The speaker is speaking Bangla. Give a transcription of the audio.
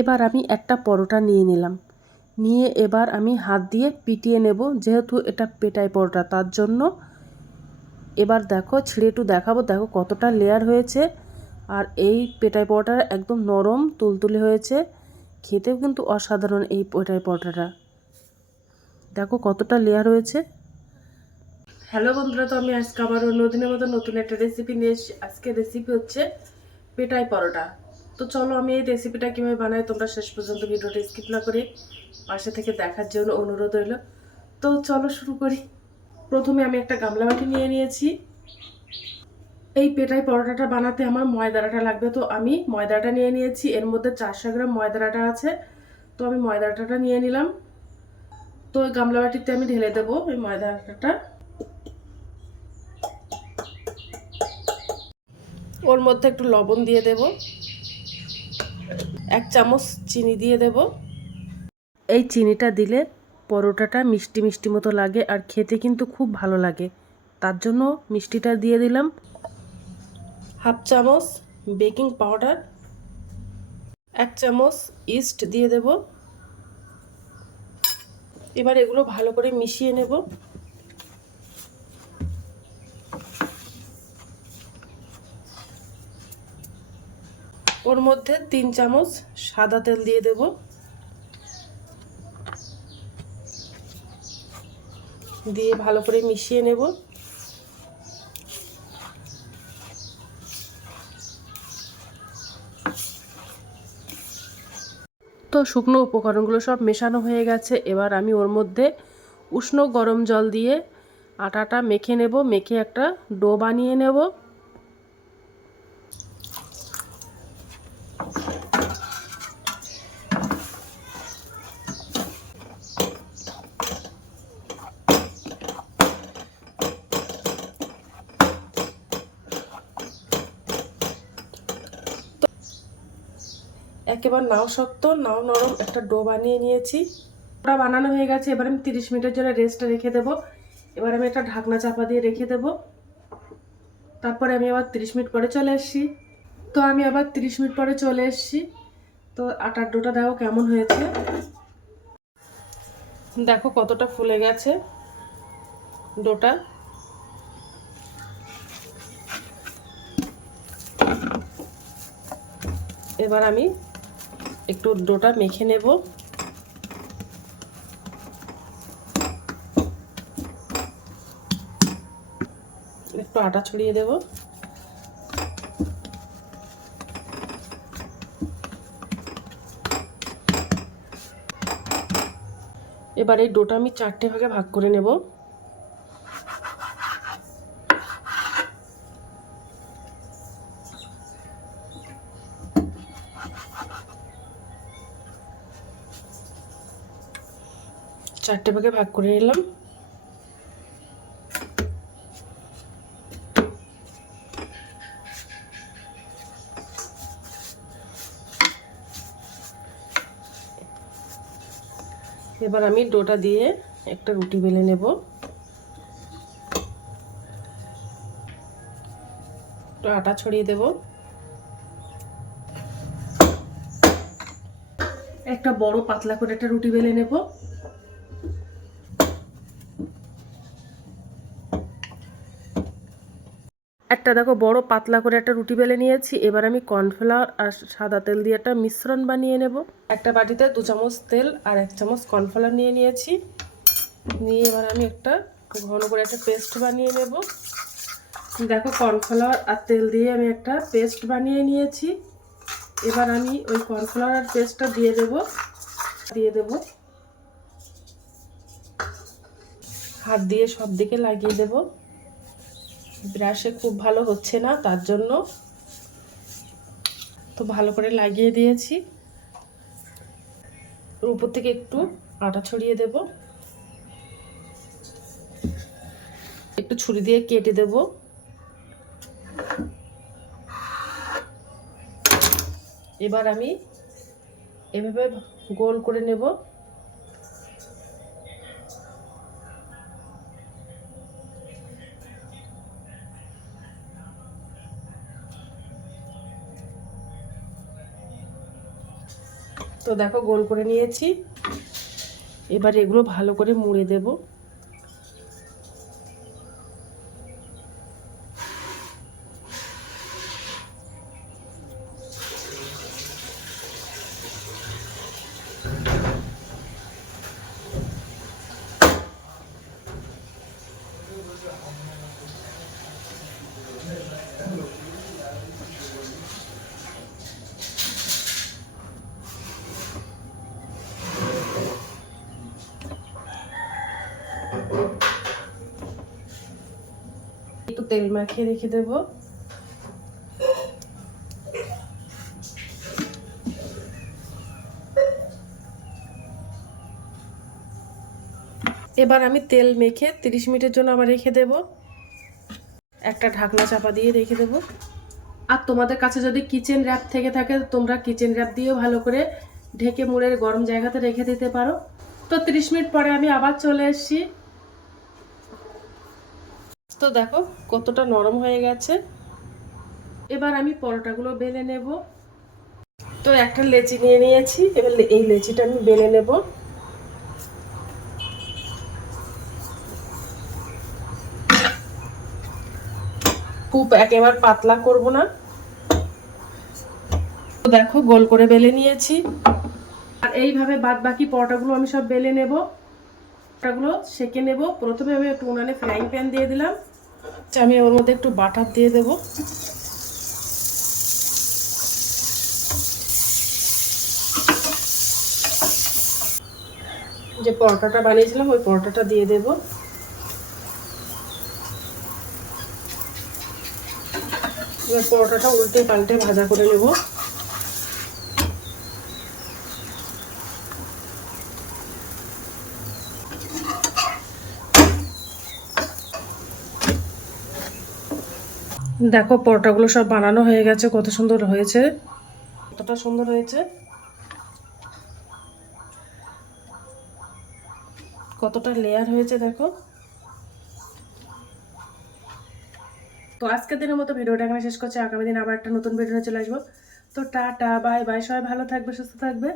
এবার আমি একটা পরোটা নিয়ে নিলাম, নিয়ে এবার আমি হাত দিয়ে পিটিয়ে নেব, যেহেতু এটা পেটাই পরোটা তার জন্য। এবার দেখো ছিঁড়ে একটু দেখাবো, দেখো কতটা লেয়ার হয়েছে। আর এই পেটাই পরোটাটা একদম নরম তুলতুলে হয়েছে, খেতেও কিন্তু অসাধারণ এই পেটাই পরোটাটা। দেখো কতটা লেয়ার হয়েছে। হ্যালো বন্ধুরা, তো আমি আজকে আবার অন্যদিনের মতো নতুন একটা রেসিপি নিয়ে এসেছি। আজকে রেসিপি হচ্ছে পেটাই পরোটা। তো চলো আমি এই রেসিপিটা কীভাবে বানাই তোমরা শেষ পর্যন্ত ভিডিওটা স্কিপ না করে পাশে থেকে দেখার জন্য অনুরোধ রইল। তো চলো শুরু করি। প্রথমে আমি একটা গামলা বাটি নিয়ে নিয়েছি। এই পেটাই পরোটাটা বানাতে আমার ময়দা আটা লাগবে, তো আমি ময়দা আটা নিয়ে নিয়েছি। এর মধ্যে 400 গ্রাম ময়দা আটা আছে, তো আমি ময়দা আটাটা নিয়ে নিলাম। তো ওই গামলা বাটিতে আমি ঢেলে দেবো ওই ময়দা আটাটা। ওর মধ্যে একটু লবণ দিয়ে দেব, 1 চামচ চিনি দিয়ে দেব। এই চিনিটা দিলে পরোটাটা মিষ্টি মিষ্টি মতো লাগে আর খেতে কিন্তু খুব ভালো লাগে, তার জন্য মিষ্টিটা দিয়ে দিলাম। 1/2 চামচ বেকিং পাউডার, 1 চামচ ইস্ট দিয়ে দেব। এবার এগুলো ভালো করে মিশিয়ে নেব। ওর মধ্যে 3 চামচ সাদা তেল দিয়ে দেব। দিয়ে ভালো করে মিশিয়ে নেব। তো শুকনো উপকরণগুলো সব মেশানো হয়ে গেছে। এবার আমি ওর মধ্যে উষ্ণ গরম জল দিয়ে আটাটা মেখে নেব, মেখে একটা ডো বানিয়ে নেব। একেবারে নাও শক্ত নাও নরম একটা ডো বানিয়ে নিয়েছি। ওটা বানানো হয়ে গেছে। এবার আমি 30 মিনিটের জন্য রেস্টে রেখে দেবো। এবার আমি একটা ঢাকনা চাপা দিয়ে রেখে দেবো। তারপরে আমি আবার 30 মিনিট পরে চলে এসেছি। তো আমি আবার 30 মিনিট পরে চলে এসেছি। তো আটার ডোটা দেখো কেমন হয়েছে, দেখো কতটা ফুলে গেছে ডোটা। এবার আমি একটু ডোটা মেখে নেব। একটু আটা ছড়িয়ে দেব। এবার এই ডোটা আমি 4টে ভাগে ভাগ করে নেব। চারটে ভাগে ভাগ করে নিলাম। এবার আমি ডোটা দিয়ে একটা রুটি বেলে নেব। একটু আটা ছড়িয়ে দেব। একটা বড় পাতলা করে একটা রুটি বেলে নেব। একটা দেখো বড় পাতলা করে একটা রুটি বেলে নিয়েছি। এবার আমি কর্নফ্লাওয়ার আর সাদা তেল দিয়ে একটা মিশ্রণ বানিয়ে নেব। একটা বাটিতে 2 চামচ তেল আর 1 চামচ কর্নফ্লাওয়ার নিয়ে নিয়েছি। নিয়ে এবার আমি একটা ঘন করে একটা পেস্ট বানিয়ে নেব। দেখো কর্নফ্লাওয়ার আর তেল দিয়ে আমি একটা পেস্ট বানিয়ে নিয়েছি। এবার আমি ওই কর্নফ্লাওয়ার আর পেস্টটা দিয়ে দেব। হাত দিয়ে সব দিকে লাগিয়ে দেব। ব্রাশে খুব ভালো হচ্ছে না, তার জন্য তো ভালো করে লাগিয়ে দিয়েছি। উপর থেকে একটু আটা ছড়িয়ে দেব। একটু ছুরি দিয়ে কেটে দেব। এবার আমি এভাবে গোল করে নেব। তো দেখো গোল করে নিয়েছি, এবার এগুলো ভালো করে মুড়ে দেব। একটু তেল মাখিয়ে রেখে দেব। এবার আমি তেল মেখে 30 মিনিটের জন্য আবার রেখে দেব। একটা ঢাকনা চাপা দিয়ে রেখে দেব। আর তোমাদের কাছে যদি কিচেন র্যাপ থেকে থাকে তোমরা কিচেন র্যাপ দিয়েও ভালো করে ঢেকে মুড়ে গরম জায়গাতে রেখে দিতে পারো। তো 30 মিনিট পরে আমি আবার চলে এসেছি। তো দেখো কতটা নরম হয়ে গেছে। এবার আমি পরোটাগুলো বেলে নেব। তো একটা লেচি নিয়ে নিয়েছি, এবার এই লেচিটা আমি বেলে নেব। খুব একেবারে পাতলা করব না। তো দেখো গোল করে বেলে নিয়েছি। আর এইভাবে বাদ বাকি পরোটাগুলো আমি সব বেলে নেব। পরোটাগুলো সেঁকে নেব। প্রথমে আমি একটু উনানে ফ্রাইং প্যান দিয়ে দিলাম। আমি ওর মধ্যে একটু বাটার দিয়ে দেব। যে পরোটাটা বানিয়েছিলাম ওই পরোটাটা দিয়ে দেব। এবার পরোটাটা উল্টে পাল্টে ভাজা করে নেব। দেখো পরোটাগুলো সব বানানো হয়ে গেছে, কত সুন্দর হয়েছে, কতটা সুন্দর হয়েছে, কতটা লেয়ার হয়েছে দেখো। তো আজকের দিনের মতো ভিডিওটা এখানে শেষ করছি। আগামী দিন আবার একটা নতুন ভিডিও চলে আসবো। তো টাটা বাই বাই, সবাই ভালো থাকবে, সুস্থ থাকবে।